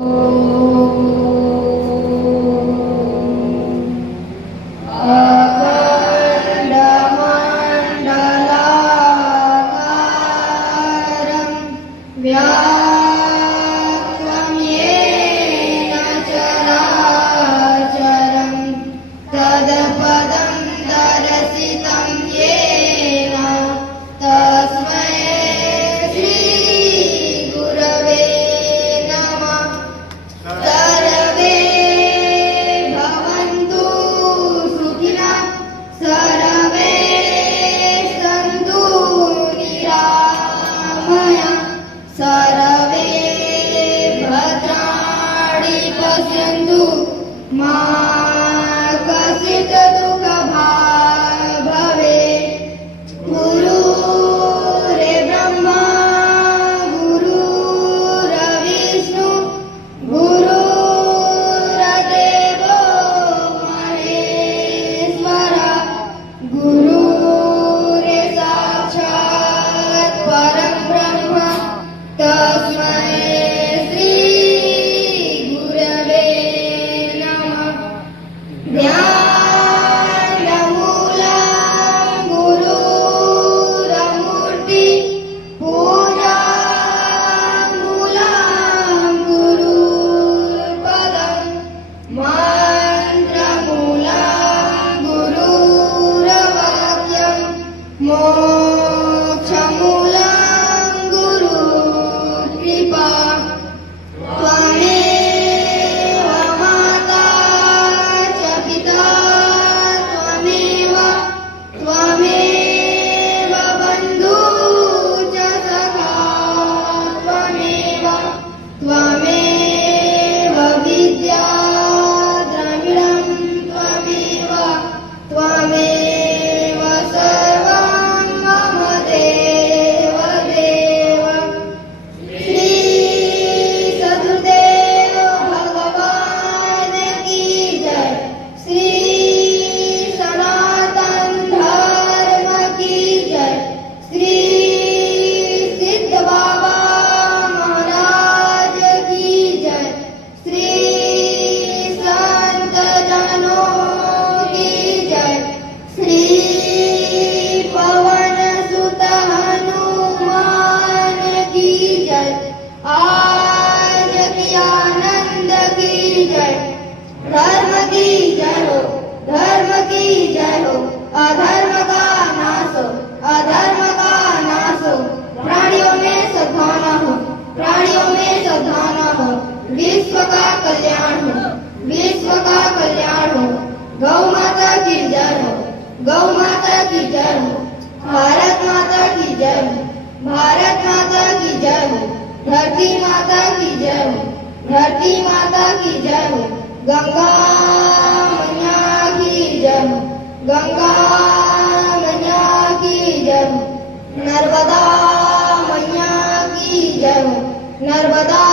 अखण्डमण्डलाकारं व्याप्तं येन चराचरं तत्पदं दर्शितं येन तस्मै श्रीगुरवे नमः। सर्वे भवन्तु सुखिनः, सर्वे सन्तु निरामया, सर्वे भद्राणि पश्यन्तु मा कश्चित् दुःखभाग् भवेत्। गुरुर्ब्रह्मा गुरुर्विष्णु गुरुर्देवो महेश्वर गुरुर्साक्षात् परं ब्रह्म तस्मै श्री गुरवे नमः। ध्यानमूलं गुरुरमूर्ति पूजामूलं गुरुपदं मन्त्रमूलं गुरुरवाक्यं मोक्षमूलं गुरुकृपा। त्वमेव माता च पिता त्वमेव बन्धु च सखा त्वमेव विद्या द्रविणं त्वमेव सर्वं मम देव देव। श्री सद्गुरुदेव भगवान की जय। श्री सनातन धर्म की जय। श्री सिद्ध बाबा महाराज की जय। श्री संत जनों की जय। श्री पवन सुत हनुमान की जय। आज की आनंद की जय। धर्म की जय हो, धर्म की जय हो, अधर्म का नाश हो, अधर्म का नाश हो। प्राणियों में सद्भावना हो, प्राणियों में सद्भावना हो। विश्व का कल्याण हो, विश्व का कल्याण हो। गौ माता की जय हो, गौ माता की जय हो। भारत माता की जय हो, भारत माता की जय हो। धरती माता की जय हो, धरती माता की जय हो। गंगा मैया की जय हो, गंगा मैया की जय हो। नर्मदा मैया की जय हो, नर्मदा